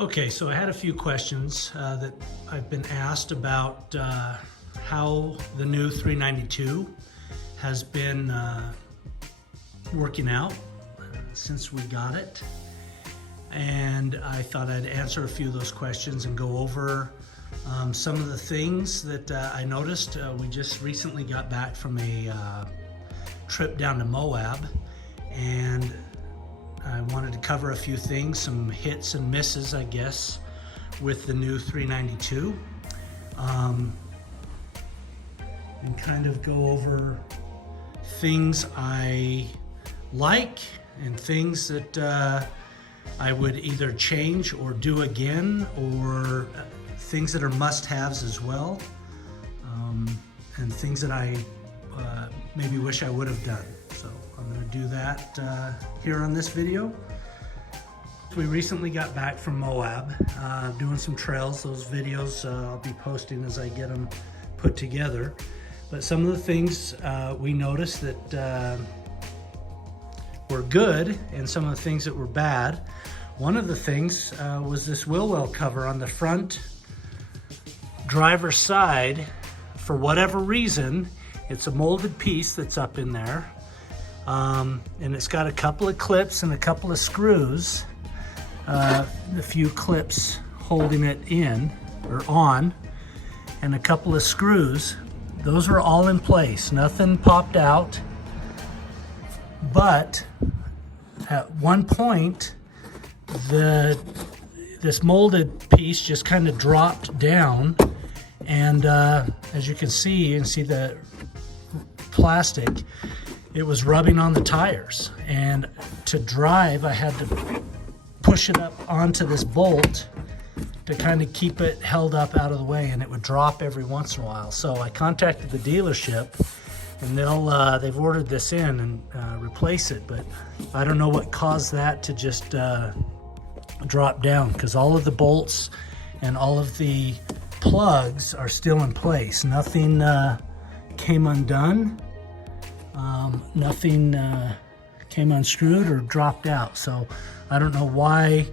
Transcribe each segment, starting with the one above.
Okay, so I had a few questions that I've been asked about how the new 392 has been working out since we got it. And I thought I'd answer a few of those questions and go over some of the things that I noticed. We just recently got back from a trip down to Moab, and I wanted to cover a few things, some hits and misses, I guess, with the new 392, and kind of go over things I like and things that I would either change or do again, or things that are must-haves as well, and things that I maybe wish I would have done. So I'm going to do that here on this video. We recently got back from Moab, doing some trails. Those videos I'll be posting as I get them put together. But some of the things we noticed that were good and some of the things that were bad. One of the things was this wheel well cover on the front driver's side. For whatever reason, it's a molded piece that's up in there. And it's got a couple of clips and a couple of screws, a few clips holding it in or on, and a couple of screws. Those are all in place, nothing popped out. But at one point, this molded piece just kind of dropped down, and as you can see the plastic, it was rubbing on the tires, and to drive I had to push it up onto this bolt to kind of keep it held up out of the way, and it would drop every once in a while. So I contacted the dealership, and they've ordered this in and replace it, but I don't know what caused that to just drop down, because all of the bolts and all of the plugs are still in place. Nothing came undone. Nothing came unscrewed or dropped out. So I don't know why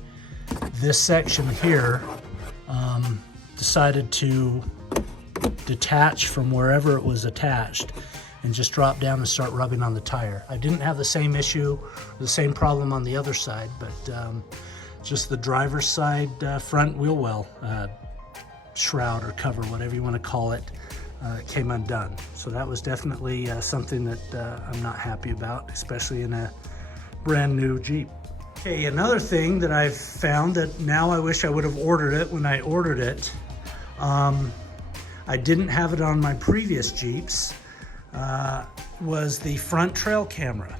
this section here decided to detach from wherever it was attached and just drop down and start rubbing on the tire. I didn't have the same issue, the same problem on the other side, but just the driver's side front wheel well shroud or cover, whatever you want to call it, came undone. So that was definitely something that I'm not happy about, especially in a brand new Jeep. Okay, another thing that I've found that now I wish I would have ordered it when I ordered it. I didn't have it on my previous Jeeps, was the front trail camera.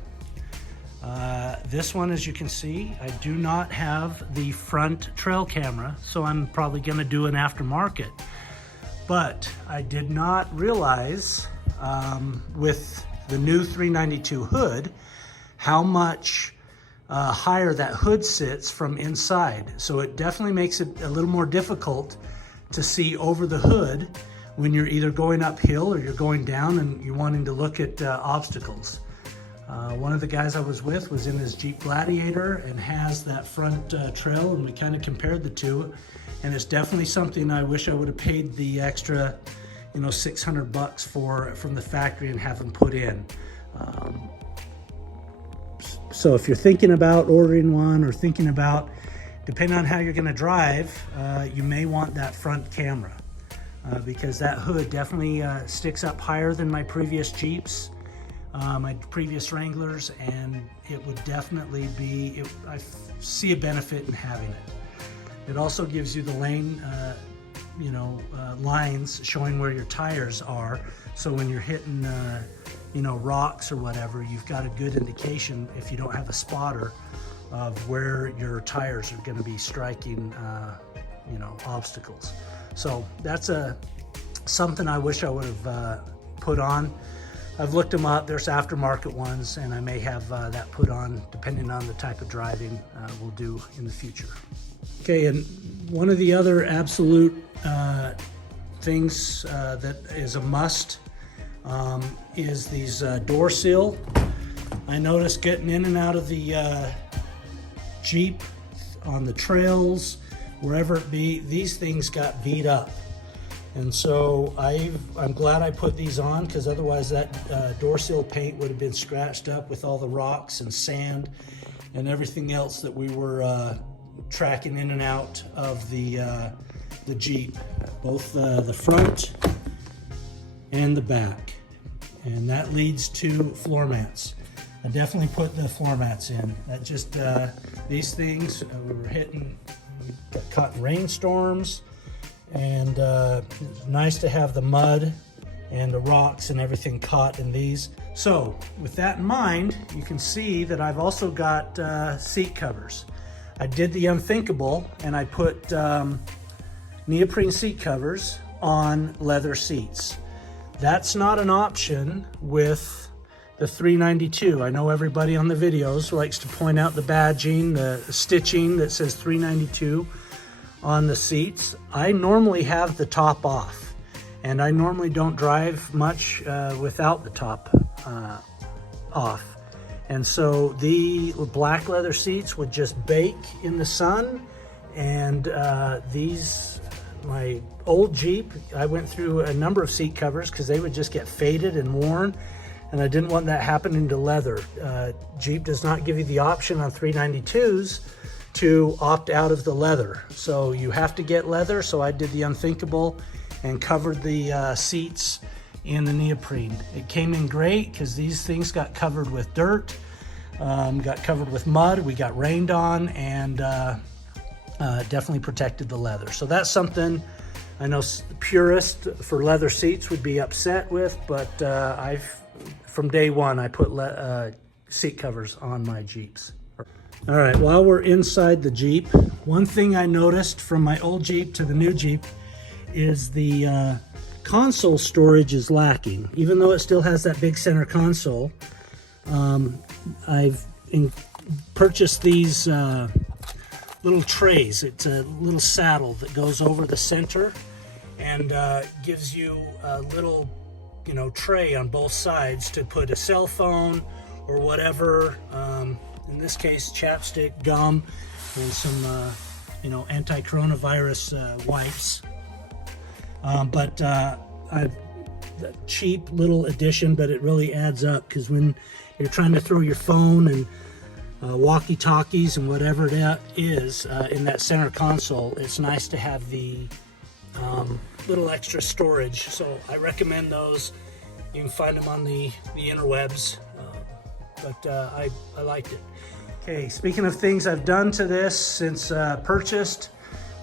This one, as you can see, I do not have the front trail camera, so I'm probably going to do an aftermarket. But I did not realize with the new 392 hood how much higher that hood sits from inside. So it definitely makes it a little more difficult to see over the hood when you're either going uphill or you're going down and you're wanting to look at obstacles. One of the guys I was with was in his Jeep Gladiator and has that front trail, and we kind of compared the two. And it's definitely something I wish I would have paid the extra, $600 for from the factory and have them put in. So if you're thinking about ordering one or thinking about, depending on how you're going to drive, you may want that front camera because that hood definitely sticks up higher than my previous Jeeps, my previous Wranglers, and it would definitely be, I see a benefit in having it. It also gives you the lane, lines showing where your tires are. So when you're hitting, rocks or whatever, you've got a good indication, if you don't have a spotter, of where your tires are going to be striking, obstacles. So that's something I wish I would have put on. I've looked them up. There's aftermarket ones, and I may have that put on depending on the type of driving we'll do in the future. Okay, and one of the other absolute things that is a must is these door seal. I noticed getting in and out of the Jeep on the trails, wherever it be, these things got beat up. And so I'm glad I put these on, because otherwise that door sill paint would have been scratched up with all the rocks and sand and everything else that we were tracking in and out of the Jeep, both the front and the back. And that leads to floor mats. I definitely put the floor mats in. That just, these things, we were got caught in rainstorms, and it's nice to have the mud and the rocks and everything caught in these. So with that in mind, you can see that I've also got seat covers. I did the unthinkable, and I put neoprene seat covers on leather seats. That's not an option with the 392. I know everybody on the videos likes to point out the badging, the stitching that says 392 on the seats. I normally have the top off, and I normally don't drive much without the top off. And so the black leather seats would just bake in the sun, and my old Jeep, I went through a number of seat covers because they would just get faded and worn, and I didn't want that happening to leather. Jeep does not give you the option on 392s to opt out of the leather, so you have to get leather. So I did the unthinkable and covered the seats in the neoprene. It came in great because these things got covered with dirt, got covered with mud, we got rained on, and definitely protected the leather. So that's something I know purists for leather seats would be upset with, but from day one I put seat covers on my Jeeps. All right, while we're inside the Jeep, one thing I noticed from my old Jeep to the new Jeep is the console storage is lacking. Even though it still has that big center console, I've purchased these little trays. It's a little saddle that goes over the center and gives you a little, tray on both sides to put a cell phone or whatever. In this case, chapstick, gum, and some, anti-coronavirus wipes. But a cheap little addition, but it really adds up, because when you're trying to throw your phone and walkie-talkies and whatever that is in that center console, it's nice to have the little extra storage. So I recommend those. You can find them on the interwebs, but I liked it. Okay, speaking of things I've done to this since purchased,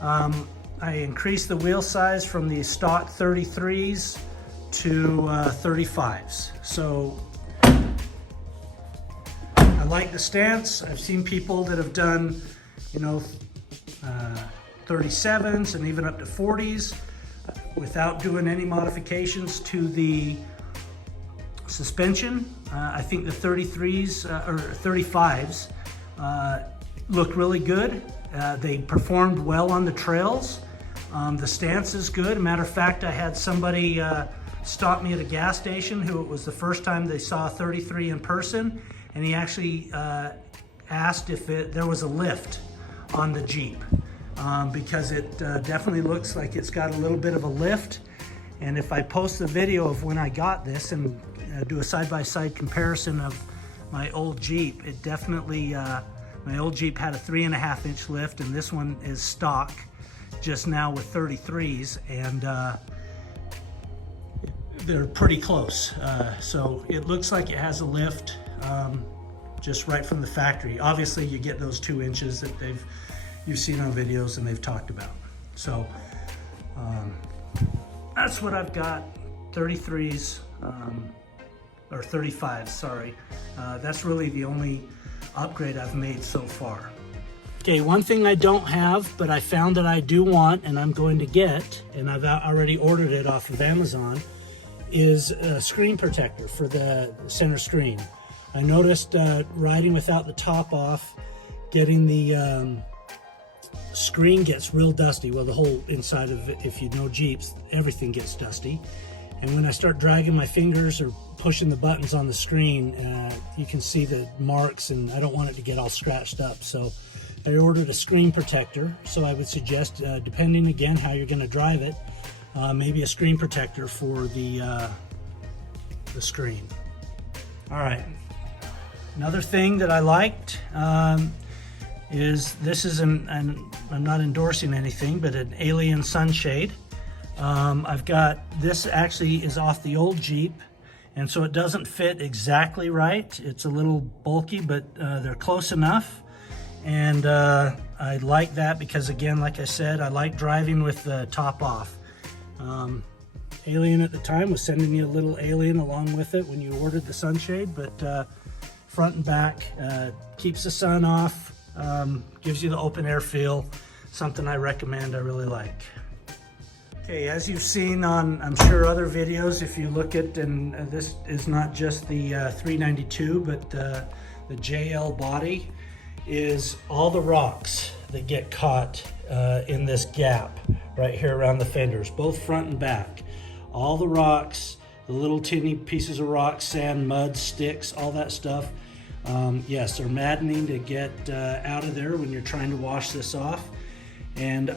I increased the wheel size from the stock 33s to 35s. So I like the stance. I've seen people that have done, 37s and even up to 40s without doing any modifications to the suspension. I think the 33s or 35s looked really good. They performed well on the trails. The stance is good. Matter of fact, I had somebody stop me at a gas station who it was the first time they saw a 33 in person, and he actually asked if there was a lift on the Jeep, because it definitely looks like it's got a little bit of a lift. And if I post the video of when I got this and do a side-by-side comparison of my old Jeep, it definitely, my old Jeep had a 3.5-inch lift, and this one is stock just now with 33s, and they're pretty close. So it looks like it has a lift just right from the factory. Obviously you get those 2 inches that you've seen on videos and they've talked about. So that's what I've got, 33s, or 35s, sorry. That's really the only upgrade I've made so far. Okay, one thing I don't have, but I found that I do want and I'm going to get, and I've already ordered it off of Amazon, is a screen protector for the center screen. I noticed riding without the top off, getting the screen gets real dusty. Well, the whole inside of it, if you know Jeeps, everything gets dusty. And when I start dragging my fingers or pushing the buttons on the screen, you can see the marks, and I don't want it to get all scratched up. So I ordered a screen protector, so I would suggest, depending again how you're going to drive it, maybe a screen protector for the screen. All right, another thing that I liked is this is I'm not endorsing anything, but an alien sunshade. I've got, this actually is off the old Jeep, and so it doesn't fit exactly right. It's a little bulky, but they're close enough. And I like that because, again, like I said, I like driving with the top off. Alien at the time was sending you a little alien along with it when you ordered the sunshade, but front and back, keeps the sun off, gives you the open air feel, something I recommend, I really like. Okay, as you've seen on, I'm sure, other videos, if you look at, and this is not just the 392, but the JL body, is all the rocks that get caught in this gap right here around the fenders, both front and back. All the rocks, the little teeny pieces of rock, sand, mud, sticks, all that stuff. Yes, they're maddening to get out of there when you're trying to wash this off. And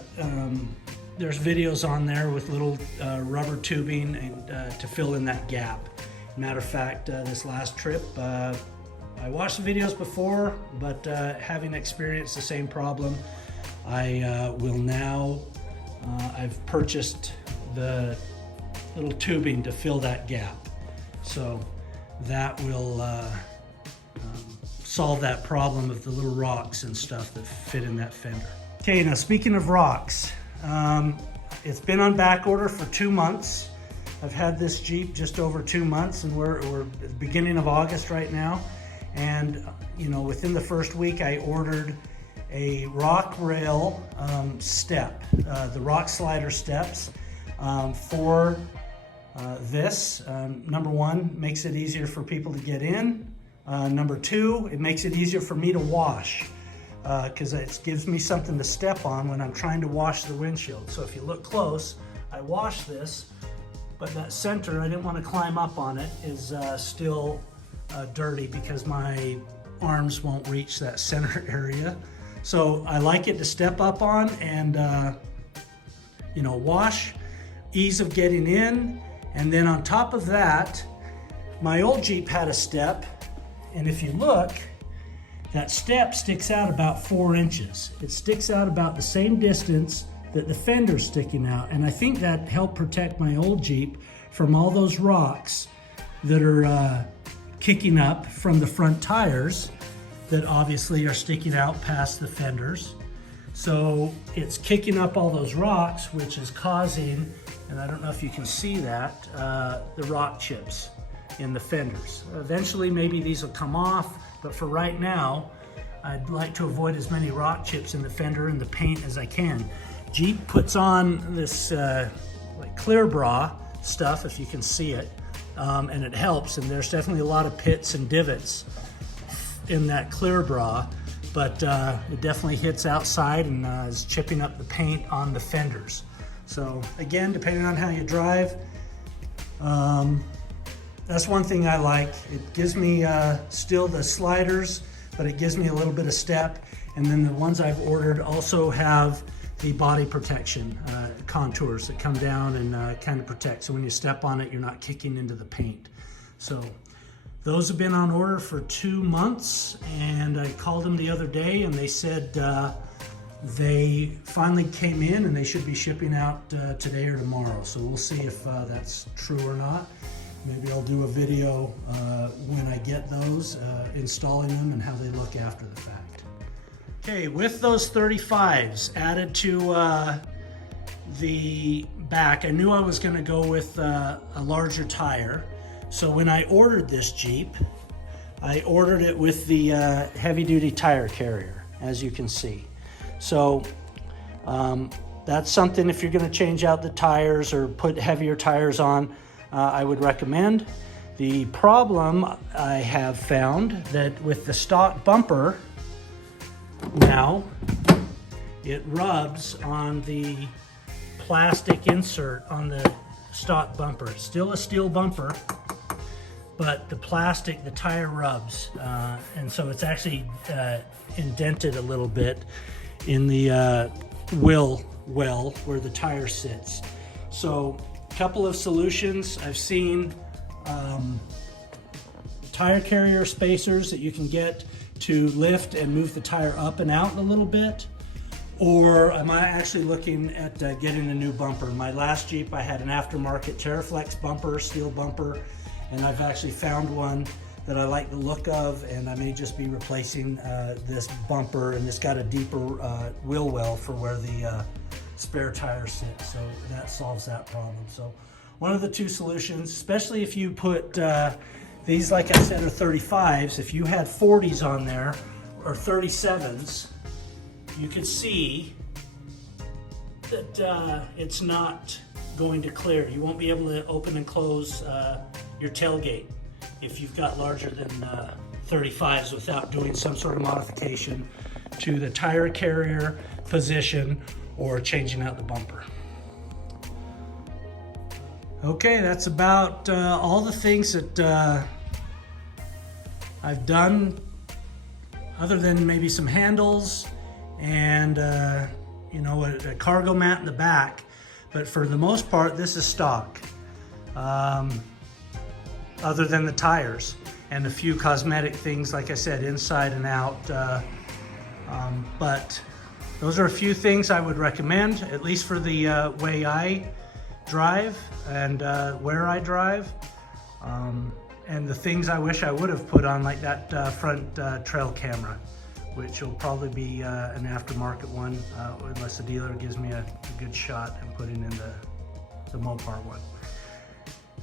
there's videos on there with little rubber tubing and to fill in that gap. Matter of fact, this last trip, I watched the videos before, but having experienced the same problem, I will now, I've purchased the little tubing to fill that gap. So that will solve that problem of the little rocks and stuff that fit in that fender. Okay, now speaking of rocks, it's been on back order for 2 months. I've had this Jeep just over 2 months, and we're at the beginning of August right now. And, you know, within the first week, I ordered a rock rail step, the rock slider steps for this. Number one, makes it easier for people to get in. Number two, it makes it easier for me to wash because it gives me something to step on when I'm trying to wash the windshield. So if you look close, I wash this, but that center, I didn't want to climb up on it, is still dirty because my arms won't reach that center area. So I like it to step up on and you know, wash, ease of getting in. And then on top of that, my old Jeep had a step, and if you look, that step sticks out about 4 inches. It sticks out about the same distance that the fender's sticking out, and I think that helped protect my old Jeep from all those rocks that are kicking up from the front tires that obviously are sticking out past the fenders. So it's kicking up all those rocks, which is causing, and I don't know if you can see that, the rock chips in the fenders. Eventually maybe these will come off, but for right now, I'd like to avoid as many rock chips in the fender and the paint as I can. Jeep puts on this like clear bra stuff, if you can see it, and it helps, and there's definitely a lot of pits and divots in that clear bra, but it definitely hits outside and is chipping up the paint on the fenders. So again, depending on how you drive, that's one thing I like. It gives me still the sliders, but it gives me a little bit of step. And then the ones I've ordered also have the body protection contours that come down and kind of protect. So when you step on it, you're not kicking into the paint. So those have been on order for 2 months, and I called them the other day and they said they finally came in and they should be shipping out today or tomorrow. So we'll see if that's true or not. Maybe I'll do a video when I get those, installing them and how they look after the fact. Okay, with those 35s added to the back, I knew I was gonna go with a larger tire. So when I ordered this Jeep, I ordered it with the heavy-duty tire carrier, as you can see. So that's something, if you're gonna change out the tires or put heavier tires on, I would recommend. The problem I have found that with the stock bumper now, it rubs on the plastic insert on the stock bumper. It's still a steel bumper, but the plastic, the tire rubs, and so it's actually indented a little bit in the wheel well where the tire sits. So a couple of solutions I've seen: tire carrier spacers that you can get to lift and move the tire up and out a little bit, or I'm actually looking at getting a new bumper. My last Jeep, I had an aftermarket Terraflex bumper, steel bumper, and I've actually found one that I like the look of, and I may just be replacing this bumper, and it's got a deeper wheel well for where the spare tire sits, so that solves that problem. So one of the two solutions, especially if you put these, like I said, are 35s. If you had 40s on there, or 37s, you can see that it's not going to clear. You won't be able to open and close your tailgate if you've got larger than 35s without doing some sort of modification to the tire carrier position or changing out the bumper. Okay, that's about all the things that I've done, other than maybe some handles and you know, a cargo mat in the back. But for the most part, this is stock, other than the tires and a few cosmetic things, like I said, inside and out. But those are a few things I would recommend, at least for the way I drive and where I drive. And the things I wish I would have put on, like that front trail camera, which will probably be an aftermarket one, unless the dealer gives me a good shot and putting in the Mopar one.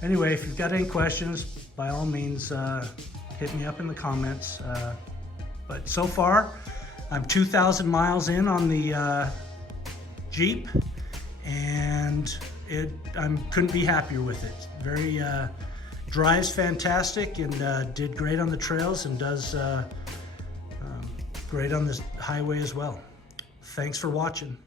Anyway, if you've got any questions, by all means, hit me up in the comments. But so far, I'm 2,000 miles in on the Jeep, and I couldn't be happier with it. Very drives fantastic, and did great on the trails, and does great on this highway as well. Thanks for watching.